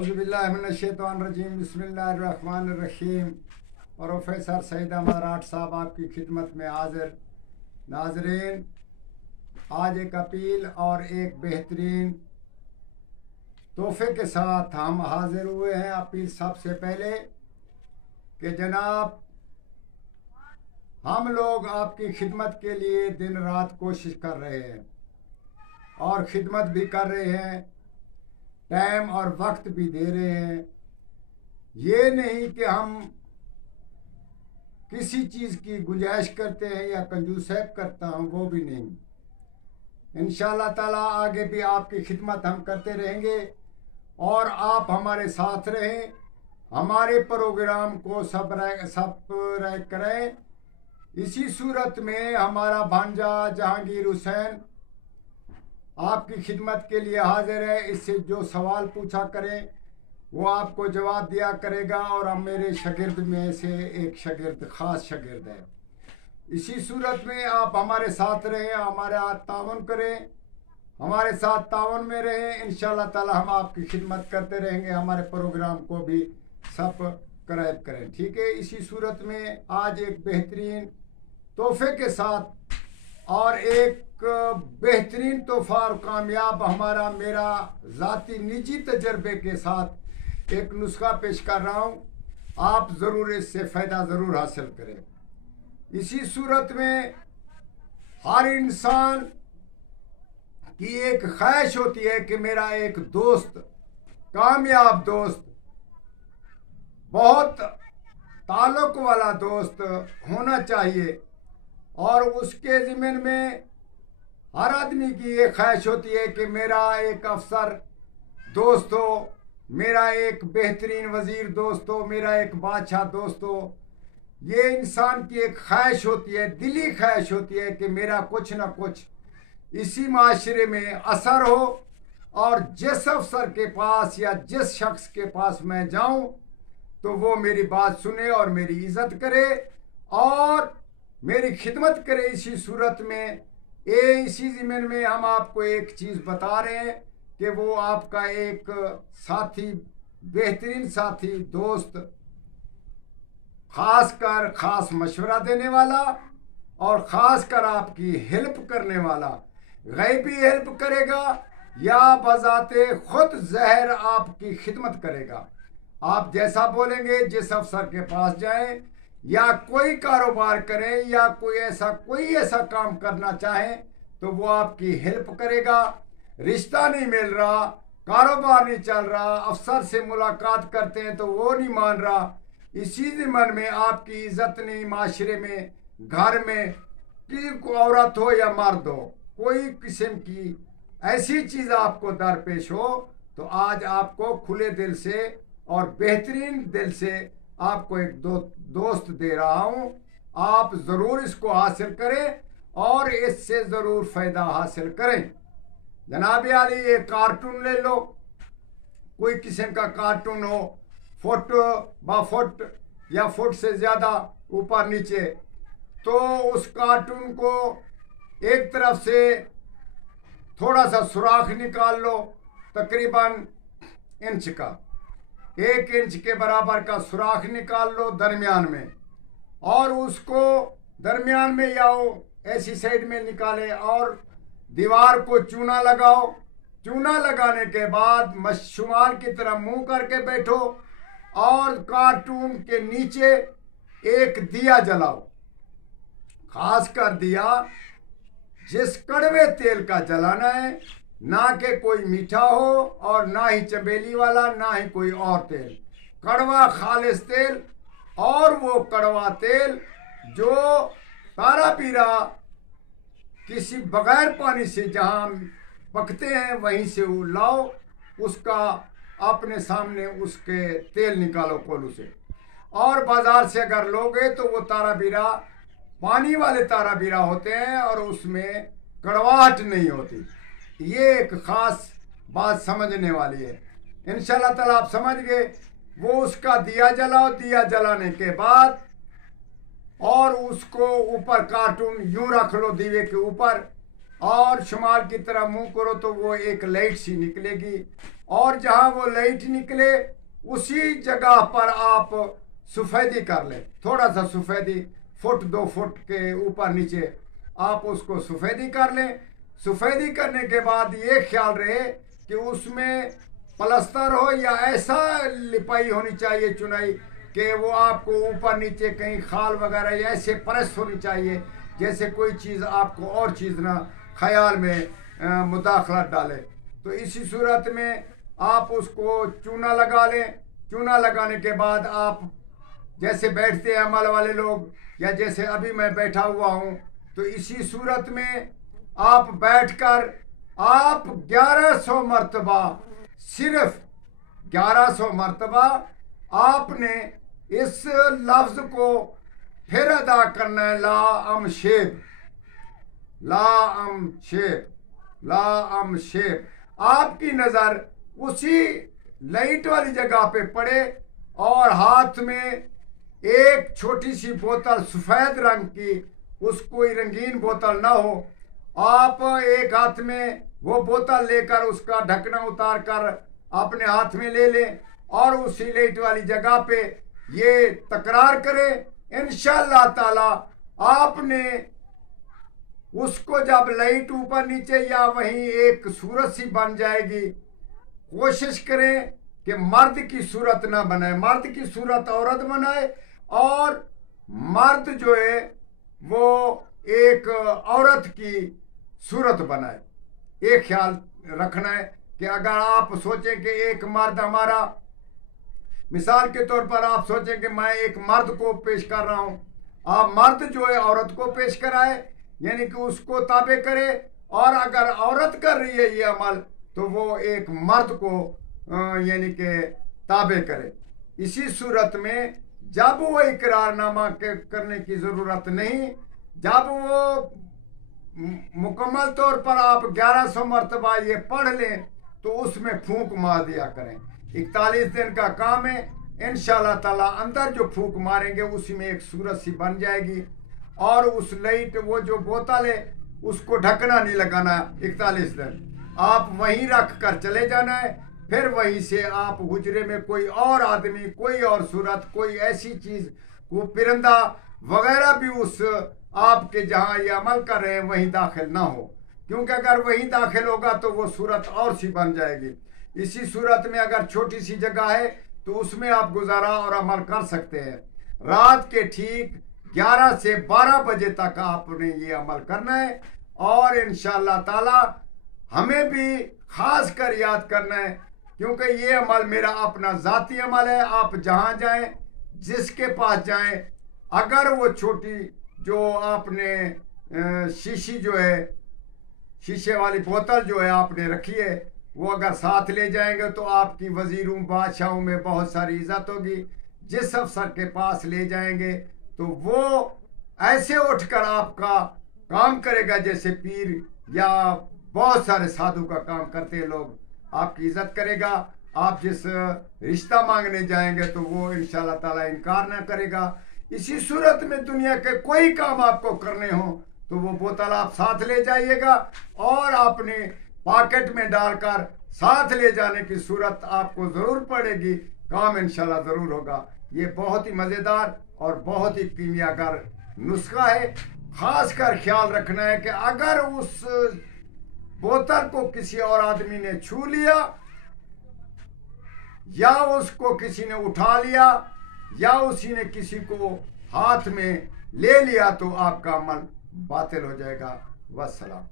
اعوذ باللہ من الشیطان الرجیم بسم اللہ الرحمن الرحیم۔ پروفیسر سعید احمد راٹھ صاحب آپ کی خدمت میں حاضر۔ ناظرین، آج ایک اپیل اور ایک بہترین تحفے کے ساتھ ہم حاضر ہوئے ہیں۔ اپیل سب سے پہلے کہ جناب ہم لوگ آپ کی خدمت کے لیے دن رات کوشش کر رہے ہیں اور خدمت بھی کر رہے ہیں، ٹائم اور وقت بھی دے رہے ہیں۔ یہ نہیں کہ ہم کسی چیز کی گنجائش کرتے ہیں یا کنجوسیت کرتا ہوں، وہ بھی نہیں۔ انشاءاللہ تعالیٰ آگے بھی آپ کی خدمت ہم کرتے رہیں گے اور آپ ہمارے ساتھ رہیں، ہمارے پروگرام کو سبسکرائب کریں۔ اسی صورت میں ہمارا بھانجا جہانگیر حسین آپ کی خدمت کے لیے حاضر ہے۔ اس سے جو سوال پوچھا کریں وہ آپ کو جواب دیا کرے گا، اور ہم میرے شاگرد میں سے ایک شاگرد خاص شاگرد ہے۔ اسی صورت میں آپ ہمارے ساتھ رہیں، ہمارے ساتھ تعاون کریں، ہمارے ساتھ تعاون میں رہیں۔ انشاءاللہ تعالی ہم آپ کی خدمت کرتے رہیں گے، ہمارے پروگرام کو بھی سبسکرائب کریں، ٹھیک ہے۔ اسی صورت میں آج ایک بہترین تحفے کے ساتھ اور ایک بہترین تحفہ اور کامیاب میرا ذاتی نجی تجربے کے ساتھ ایک نسخہ پیش کر رہا ہوں۔ آپ ضرور اس سے فائدہ ضرور حاصل کریں۔ اسی صورت میں ہر انسان کی ایک خواہش ہوتی ہے کہ میرا ایک دوست، کامیاب دوست، بہت تعلق والا دوست ہونا چاہیے، اور اس کے ضمن میں ہر آدمی کی یہ خواہش ہوتی ہے کہ میرا ایک افسر دوست ہو، میرا ایک بہترین وزیر دوست ہو، میرا ایک بادشاہ دوست ہو۔ یہ انسان کی ایک خواہش ہوتی ہے، دلی خواہش ہوتی ہے کہ میرا کچھ نہ کچھ اسی معاشرے میں اثر ہو، اور جس افسر کے پاس یا جس شخص کے پاس میں جاؤں تو وہ میری بات سنے اور میری عزت کرے اور میری خدمت کرے۔ اسی صورت میں اسی ضمن میں ہم آپ کو ایک چیز بتا رہے ہیں کہ وہ آپ کا ایک ساتھی، بہترین ساتھی، دوست، خاص مشورہ دینے والا اور خاص کر آپ کی ہیلپ کرنے والا، غیبی ہیلپ کرے گا یا بذات خود ظاہر آپ کی خدمت کرے گا۔ آپ جیسا بولیں گے، جس افسر کے پاس جائیں یا کوئی کاروبار کریں یا کوئی ایسا کام کرنا چاہیں تو وہ آپ کی ہیلپ کرے گا۔ رشتہ نہیں مل رہا، کاروبار نہیں چل رہا، افسر سے ملاقات کرتے ہیں تو وہ نہیں مان رہا، اسی ضمن میں آپ کی عزت نہیں، معاشرے میں، گھر میں، کسی کو عورت ہو یا مرد ہو، کوئی قسم کی ایسی چیز آپ کو درپیش ہو تو آج آپ کو کھلے دل سے اور بہترین دل سے آپ کو ایک دوست دے رہا ہوں۔ آپ ضرور اس کو حاصل کریں اور اس سے ضرور فائدہ حاصل کریں۔ جناب عالی، ایک کارٹون لے لو، کوئی قسم کا کارٹون ہو، فٹ با فٹ یا فٹ سے زیادہ اوپر نیچے، تو اس کارٹون کو ایک طرف سے تھوڑا سا سوراخ نکال لو، تقریباً انچ کا، 1 انچ کے برابر کا سوراخ نکال لو درمیان میں، اور اس کو درمیان میں یا ایسی سائڈ میں نکالے اور دیوار کو چونا لگاؤ۔ چونا لگانے کے بعد شمال کی طرف منہ کر کے بیٹھو اور کارٹون کے نیچے ایک دیا جلاؤ، خاص کر دیا جس کڑوے تیل کا جلانا ہے، نہ کہ کوئی میٹھا ہو اور نہ ہی چمیلی والا، نہ ہی کوئی اور تیل، کڑوا خالص تیل۔ اور وہ کڑوا تیل جو تارا پیرا کسی بغیر پانی سے جہاں پکتے ہیں وہیں سے وہ لاؤ، اس کا اپنے سامنے اس کے تیل نکالو کولو سے، اور بازار سے اگر لوگے تو وہ تارا پیرا پانی والے تارا پیرا ہوتے ہیں اور اس میں کڑواہٹ نہیں ہوتی۔ یہ ایک خاص بات سمجھنے والی ہے، انشاءاللہ تعالیٰ آپ سمجھ گئے۔ وہ اس کا دیا جلاؤ، دیا جلانے کے بعد اور اس کو اوپر کارٹون یوں رکھ لو دیوے کے اوپر، اور شمال کی طرف منہ کرو تو وہ ایک لائٹ سی نکلے گی، اور جہاں وہ لائٹ نکلے اسی جگہ پر آپ سفیدی کر لیں، تھوڑا سا سفیدی، فٹ 2 فٹ کے اوپر نیچے آپ اس کو سفیدی کر لیں۔ سفیدی کرنے کے بعد یہ خیال رہے کہ اس میں پلستر ہو یا ایسا لپائی ہونی چاہیے چنائی کہ وہ آپ کو اوپر نیچے کہیں خال وغیرہ یا ایسے پریس ہونی چاہیے جیسے کوئی چیز آپ کو اور چیز نہ خیال میں مداخلت ڈالے۔ تو اسی صورت میں آپ اس کو چونا لگا لیں۔ چونا لگانے کے بعد آپ جیسے بیٹھتے ہیں عمل والے لوگ یا جیسے ابھی میں بیٹھا ہوا ہوں، تو اسی صورت میں آپ بیٹھ کر آپ 1100 مرتبہ، صرف 1100 مرتبہ آپ نے اس لفظ کو پھر ادا کرنا ہے، لا ام شیب، لا ام شیب، لا ام شیب۔ آپ کی نظر اسی لائٹ والی جگہ پہ پڑے اور ہاتھ میں ایک چھوٹی سی بوتل سفید رنگ کی، اس کوئی رنگین بوتل نہ ہو، آپ ایک ہاتھ میں وہ بوتل لے کر اس کا ڈھکنا اتار کر اپنے ہاتھ میں لے لیں اور اسی لائٹ والی جگہ پہ یہ تکرار کریں۔ انشاءاللہ تعالی آپ نے اس کو جب لائٹ اوپر نیچے یا وہیں ایک صورت سی بن جائے گی، کوشش کریں کہ مرد کی صورت نہ بنائے، مرد کی صورت عورت بنائے اور مرد جو ہے وہ ایک عورت کی صورت بنائے۔ ایک خیال رکھنا ہے کہ اگر آپ سوچیں کہ ایک مرد ہمارا، مثال کے طور پر آپ سوچیں کہ میں ایک مرد کو پیش کر رہا ہوں، آپ مرد جو ہے عورت کو پیش کرائے، یعنی کہ اس کو تابع کرے، اور اگر عورت کر رہی ہے یہ عمل تو وہ ایک مرد کو یعنی کہ تابع کرے۔ اسی صورت میں جب وہ اقرار نامہ کرنے کی ضرورت نہیں، جب وہ مکمل طور پر آپ 1100 مرتبہ یہ پڑھ لیں تو اس میں پھونک مار دیا کریں۔ 41 دن کا کام ہے، انشاءاللہ تعالی اندر جو پھونک ماریں گے اسی میں ایک صورت سی بن جائے گی، اور اس لائٹ وہ جو بوتل ہے اس کو ڈھکنا نہیں لگانا۔ 41 دن آپ وہیں رکھ کر چلے جانا ہے، پھر وہیں سے آپ حجرے میں کوئی اور آدمی، کوئی اور صورت، کوئی ایسی چیز، وہ پرندہ وغیرہ بھی اس آپ کے جہاں یہ عمل کر رہے ہیں وہیں داخل نہ ہو، کیونکہ اگر وہیں داخل ہوگا تو وہ صورت اور سی بن جائے گی۔ اسی صورت میں اگر چھوٹی سی جگہ ہے تو اس میں آپ گزارا اور عمل کر سکتے ہیں۔ رات کے ٹھیک 11 سے 12 بجے تک آپ نے یہ عمل کرنا ہے، اور انشاءاللہ تعالی ہمیں بھی خاص کر یاد کرنا ہے، کیونکہ یہ عمل میرا اپنا ذاتی عمل ہے۔ آپ جہاں جائیں، جس کے پاس جائیں، اگر وہ چھوٹی جو آپ نے شیشی جو ہے، شیشے والی بوتل جو ہے آپ نے رکھی ہے، وہ اگر ساتھ لے جائیں گے تو آپ کی وزیروں بادشاہوں میں بہت ساری عزت ہوگی۔ جس افسر کے پاس لے جائیں گے تو وہ ایسے اٹھ کر آپ کا کام کرے گا جیسے پیر یا بہت سارے سادھو کا کام کرتے ہیں لوگ، آپ کی عزت کرے گا۔ آپ جس رشتہ مانگنے جائیں گے تو وہ انشاءاللہ تعالی انکار نہ کرے گا۔ اسی صورت میں دنیا کے کوئی کام آپ کو کرنے ہوں تو وہ بوتل آپ ساتھ لے جائیے گا، اور اپنے پاکٹ میں ڈال کر ساتھ لے جانے کی صورت آپ کو ضرور پڑے گی، کام انشاءاللہ ضرور ہوگا۔ یہ بہت ہی مزیدار اور بہت ہی کیمیا گر نسخہ ہے۔ خاص کر خیال رکھنا ہے کہ اگر اس بوتل کو کسی اور آدمی نے چھو لیا، یا اس کو کسی نے اٹھا لیا، یا اسی نے کسی کو ہاتھ میں لے لیا، تو آپ کا عمل باطل ہو جائے گا۔ والسلام۔